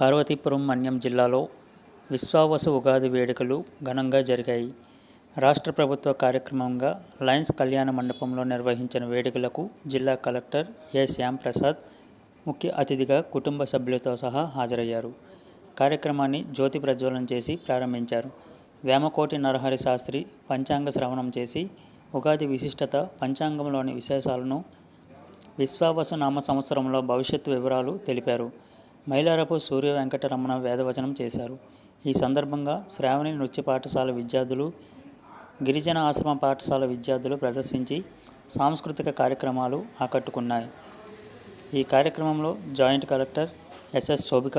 పార్వతీపురం మన్యం జిల్లాలో విశ్వావసు ఉగాది వేడుకలు ఘనంగా జరిగాయి. రాష్ట్ర ప్రభుత్వ కార్యక్రమంగా లయన్స్ కళ్యాణ మండపంలో నిర్వహించిన వేడుకలకు జిల్లా కలెక్టర్ ఏ శ్యాంప్రసాద్ ముఖ్య అతిథిగా కుటుంబ సభ్యులతో సహా హాజరయ్యారు. కార్యక్రమాన్ని జ్యోతి ప్రజ్వలన చేసి ప్రారంభించారు. వేమకోటి నరహరి శాస్త్రి పంచాంగ శ్రవణం చేసి ఉగాది విశిష్టత పంచాంగంలోని విశేషాలను విశ్వావసు నామ సంవత్సరంలో భవిష్యత్తు వివరాలు తెలిపారు. మైలారపు సూర్య వెంకటరమణ వేదవచనం చేశారు. ఈ సందర్భంగా శ్రావణి నృత్య పాఠశాల విద్యార్థులు గిరిజన ఆశ్రమ పాఠశాల విద్యార్థులు ప్రదర్శించి సాంస్కృతిక కార్యక్రమాలు ఆకట్టుకున్నాయి. ఈ కార్యక్రమంలో joint collector S S Shobhika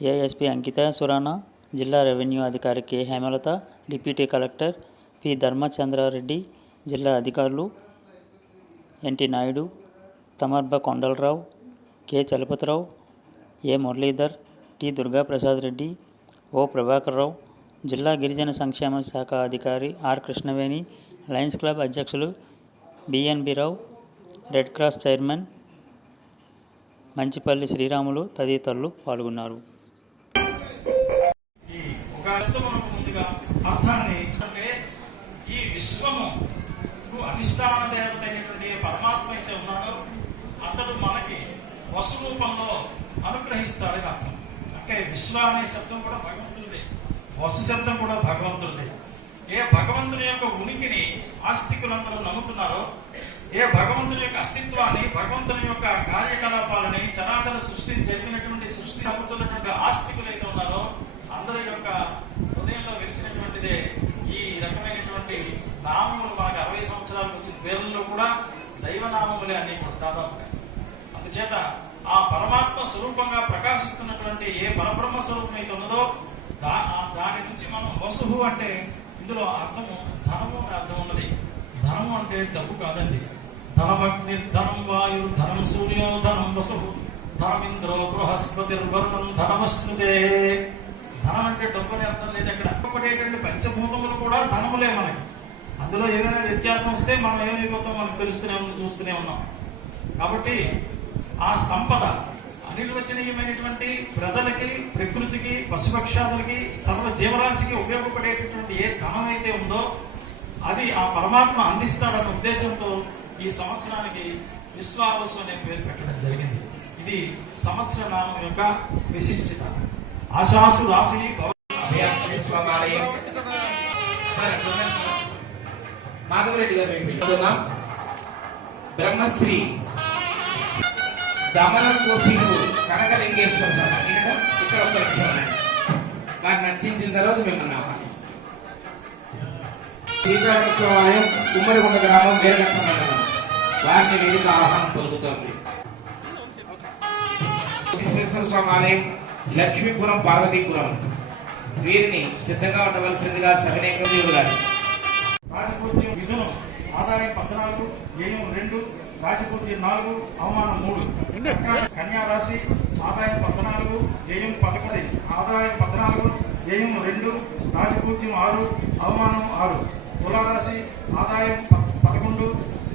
ASP Ankita Surana జిల్లా రెవెన్యూ అధికారి K Hemalatha deputy collector P Dharmachandra Reddy జిల్లా అధికారులు NT Naidu తమర్బ Kondala Rao K Chalapathi Rao A Muralidhar T Durga Prasad Reddy O Prabhakar Rao జిల్లా గిరిజన సంక్షేమ శాఖ అధికారి R Krishnaveni lions club అధ్యక్షులు BNB Rao red cross chairman Manchipalli Sriramulu తదితరులు పాల్గొన్నారు ఈ ఉగాదితో మనకు ముందుగా అర్థాన్ని అంటే ఈ విశ్వము అధిష్టాన దేవత అయినటువంటి ఏ పరమాత్మ అయితే ఉన్నాడో అతడు మనకి వసు రూపంలో అనుగ్రహిస్తాడని అర్థం అంటే అనే శబ్దం కూడా భగవంతుడిదే వసు శబ్దం కూడా భగవంతుడిదే ఏ భగవంతుని యొక్క ఉనికిని ఆస్తికులందరూ నమ్ముతున్నారో ఏ భగవంతుని యొక్క అస్తిత్వాన్ని భగవంతుని యొక్క కార్యకలాపాలని చరాచర సృష్టిని జరిగినటువంటి సృష్టి నమ్ముతున్నటువంటి ఆస్తికులు అయితే ఉన్నారో అందరి యొక్క హృదయంలో వెలిసినటువంటిదే ఈ రకమైనటువంటి నామములు మనకు అరవై సంవత్సరాలకు వచ్చిన పేర్లలో కూడా దైవనామములే అన్ని కూడా దాదాపుగా. అందుచేత పరమాత్మ స్వరూపంగా ప్రకాశిస్తున్నటువంటి ఏ పరబ్రహ్మ స్వరూపం అయితే ఉన్నదో దా దాని నుంచి మనం వసుహు అంటే ఇందులో అర్థము ధనము అని అర్థం ఉన్నది. ధనము అంటే డబ్బు కాదండి. ధనమగ్ని ధనం వాయు ధనం సూర్యో ధనం వసుహు ధనమింద్రో బృహస్పతి వరుణం ధనమశ్నుతే ధనం అంటే డబ్బు అనే అర్థం లేదు అక్కడ. ఒకటేటువంటి పంచభూతములు కూడా ధనములే మనకి. అందులో ఏమైనా వ్యత్యాసం వస్తే మనం ఏమైపోతాం? మనకు తెలుస్తూనే ఉన్నాం చూస్తూనే ఉన్నాం. కాబట్టి ఆ సంపద అనిర్వచనీయమైనటువంటి ప్రజలకి ప్రకృతికి పశుపక్షాదులకి సర్వ జీవరాశికి ఉపయోగపడేటటువంటి ఏ ధనం అయితే ఉందో అది ఆ పరమాత్మ అందిస్తాడన్న ఉద్దేశంతో ఈ సంవత్సరానికి విశ్వావసు అనే పేరు పెట్టడం జరిగింది. ఇది సంవత్సర నామం యొక్క విశిష్టత. ఆశాసు రాశి మాధవరెడ్డి గారు బ్రహ్మశ్రీ. దమనం కోసిడు కనకలింగేశ్వర స్వామి. ఇక్కడ ఒక నిమిషం వారు నచ్చించిన తర్వాత మిమ్మల్ని ఆహ్వానిస్తాం. సీతారామస్వాలయం ఉమ్మడిగుండ గ్రామం వేరగట్ట మండలం. వారిని వేదిక ఆహ్వానం పొందుతోంది. విశ్వేశ్వర స్వామి ఆలయం లక్ష్మీపురం పార్వతీపురం. వీరిని సిద్ధంగా ఉండవలసిందిగా సవినేక దేవుడు గారు. రాజపూజ్యం విధులు ఆదాయం పద్నాలుగు వ్యయం రెండు రాజపూర్తి నాలుగు అవమానం మూడు. కన్యా రాశి ఆదాయం పద్నాలుగు వ్యయం పదకొండు ఆదాయం పద్నాలుగు వ్యయం రెండు రాజపూజ్యం ఆరు అవమానం ఆరు. తులారాశి ఆదాయం పదకొండు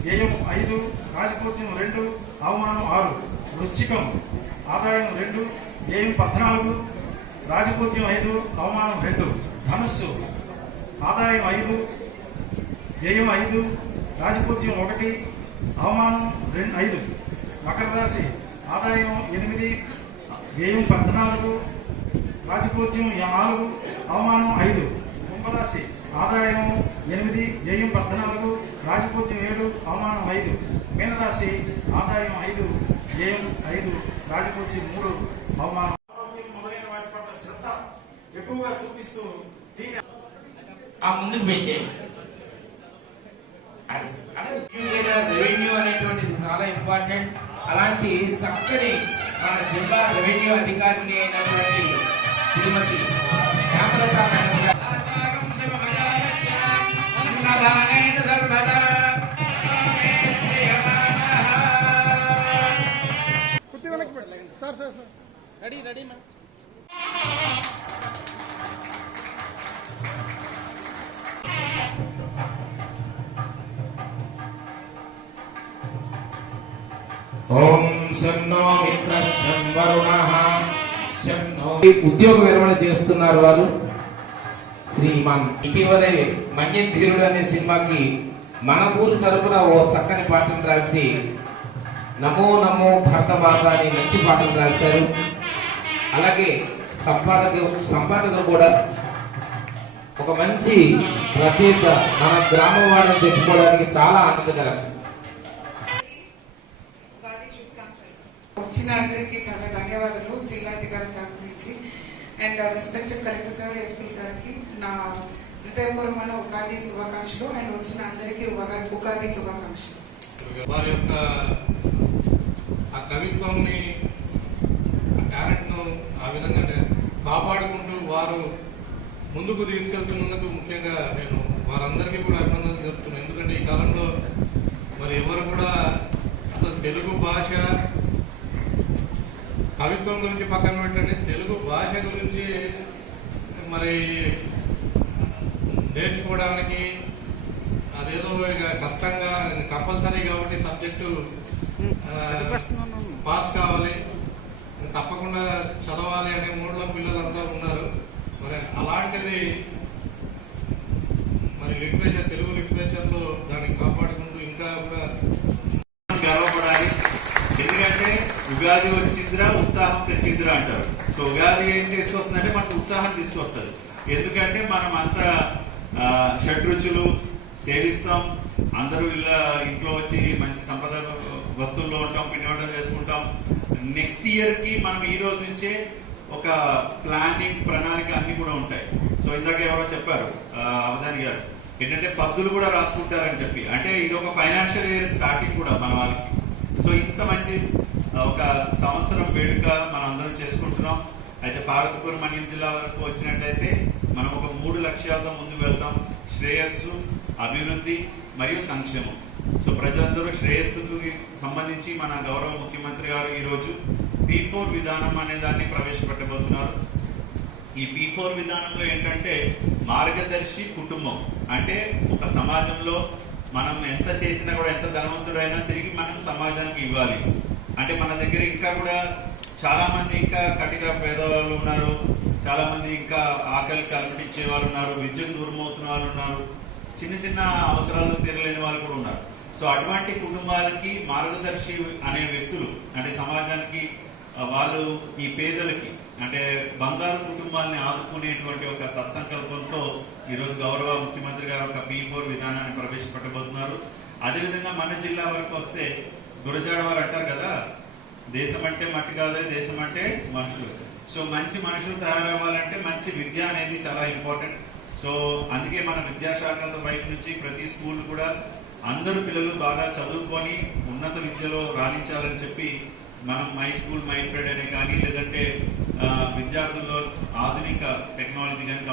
వ్యయం ఐదు రాజపూజ్యం రెండు అవమానం ఆరు. వృశ్చికం ఆదాయం రెండు వ్యయం పద్నాలుగు రాజపూజ్యం ఐదు అవమానం రెండు. ధనుస్సు ఆదాయం ఐదు వ్యయం ఐదు రాజపూజ్యం ఒకటి అవమానం రెండు ఐదు. మకర రాశి ఆదాయం ఎనిమిది వ్యయం పద్నాలుగు రాజపూజ్యం నాలుగు అవమానం ఐదు. కుంభరాశి ఆదాయం ఎనిమిది వ్యయం పద్నాలుగు రాజపూజ్యం ఏడు అవమానం ఐదు. మీనరాశి ఆదాయం ఐదు వ్యయం ఐదు రాజపూజ్యం మూడు అవమానం ఆరోగ్యం మొదలైన వాటి పట్ల శ్రద్ధ ఎక్కువగా చూపిస్తూ దీని ఆ ముందుకు పెట్టే రెవెన్యూ అనేటువంటిది చాలా ఇంపార్టెంట్ అలాంటి చక్కని మన జిల్లా రెవెన్యూ అధికారిని అయినటువంటి Shrimati Hemalatha madam sir sir sir. Ready ready madam ఓం సన్నో మిత్ర ఉద్యోగ విరమణ చేస్తున్నారు వారు శ్రీమాన్ ఇటీవలే మన్యధీరుడు అనే సినిమాకి మన ఊరు తరపున ఓ చక్కని పాటను రాసి నమో నమో భరత మాత అని మంచి పాటను రాశారు. అలాగే సంపాదక సంపాదకులు కూడా. ఒక మంచి రచయిత మన గ్రామం వాడని చెప్పుకోవడానికి చాలా ఆనందకరం. వచ్చిన అందరికీ చాలా ధన్యవాదాలు జిల్లాధికారి తరపు నుంచి. And respected collector sir SP సార్కి నా హృదయపూర్వమైన ఉగాది శుభాకాంక్షలు. అండ్ వచ్చిన అందరికీ ఉగాది శుభాకాంక్షలు. వారి యొక్క ఆ కవిత్వంని ఆ టాలెంట్ను ఆ విధంగా కాపాడుకుంటూ వారు ముందుకు తీసుకెళ్తున్నందుకు ముఖ్యంగా నేను వారందరికీ కూడా అభినందనలు తెలుపుతున్నాను. ఎందుకంటే ఈ కాలంలో మరి ఎవరు కూడా అసలు తెలుగు భాష కవిత్వం గురించి పక్కన పెట్టండి. తెలుగు భాష గురించి మరి నేర్చుకోవడానికి అదేదో ఇక కష్టంగా కంపల్సరీ కాబట్టి సబ్జెక్టు పాస్ కావాలి. తప్పకుండా చదవాలి అనే మూడులో పిల్లలంతా ఉన్నారు. మరి అలాంటిది మరి లిటరేచర్ తెలుగు లిటరేచర్లో దాన్ని కాపాడుకుంటూ ఇంకా కూడా గర్వపడాలి ఎందుకంటే ఉగాది వచ్చిందిరా ఉత్సాహం తెచ్చిందిరా అంటారు. సో ఉగాది ఏం తీసుకొస్తుందంటే మనకు ఉత్సాహం తీసుకొస్తుంది. ఎందుకంటే మనం అంత షడ్రుచులు సేవిస్తాం అందరూ ఇళ్ళ ఇంట్లో వచ్చి మంచి సంపద వస్తువుల్లో ఉంటాం పిండి చేసుకుంటాం. నెక్స్ట్ ఇయర్కి మనం ఈ రోజు నుంచే ఒక ప్లానింగ్ ప్రణాళిక అన్ని కూడా ఉంటాయి. సో ఇందాక ఎవరో చెప్పారు అవధాని గారు ఏంటంటే పద్దులు కూడా రాసుకుంటారని చెప్పి. అంటే ఇది ఒక ఫైనాన్షియల్ ఇయర్ స్టార్టింగ్ కూడా మన వాళ్ళకి. సో ఇంత మంచి ఒక సంవత్సరం వేడుక మనం అందరం చేసుకుంటున్నాం. అయితే పార్వతీపురం మన్యం జిల్లా వరకు వచ్చినట్టయితే మనం ఒక మూడు లక్ష్యాలతో ముందుకు వెళ్తాం. శ్రేయస్సు అభివృద్ధి మరియు సంక్షేమం. సో ప్రజలందరూ శ్రేయస్సుకి సంబంధించి మన గౌరవ ముఖ్యమంత్రి గారు ఈరోజు పీ ఫోర్ విధానం అనే దాన్ని ప్రవేశపెట్టబోతున్నారు. ఈ పీ ఫోర్ విధానంలో ఏంటంటే మార్గదర్శి కుటుంబం. అంటే ఒక సమాజంలో మనం ఎంత చేసినా కూడా ఎంత ధనవంతుడైనా తిరిగి మనం సమాజానికి ఇవ్వాలి. అంటే మన దగ్గర ఇంకా కూడా చాలా మంది ఇంకా కటిక పేదవాళ్ళు ఉన్నారు చాలా మంది ఇంకా ఆకలికి అలమటించే వాళ్ళు ఉన్నారు విద్యకు దూరం అవుతున్న వాళ్ళు ఉన్నారు చిన్న చిన్న అవసరాలు తీరలేని వాళ్ళు కూడా ఉన్నారు. సో అటువంటి కుటుంబాలకి మార్గదర్శి అనే వ్యక్తులు అంటే సమాజానికి వాళ్ళు ఈ పేదలకి అంటే బంగారు కుటుంబాన్ని ఆదుకునేటువంటి ఒక సత్సంకల్పంతో ఈరోజు గౌరవ ముఖ్యమంత్రి గారు ఒక పీ ఫోర్ విధానాన్ని ప్రవేశపెట్టబోతున్నారు. అదేవిధంగా మన జిల్లా వరకు వస్తే గురజాడ వారు అంటారు కదా దేశం అంటే మట్టి కాదే దేశం అంటే మనుషులు. సో మంచి మనుషులు తయారవ్వాలంటే మంచి విద్య అనేది చాలా ఇంపార్టెంట్ సో అందుకే మన విద్యాశాఖ వైపు నుంచి ప్రతి స్కూల్ కూడా అందరు పిల్లలు బాగా చదువుకొని ఉన్నత విద్యలో రాణించాలని చెప్పి మనం మై స్కూల్ మై ప్రెడ్ అనే కానీ లేదంటే విద్యార్థుల్లో ఆధునిక టెక్నాలజీ కానీ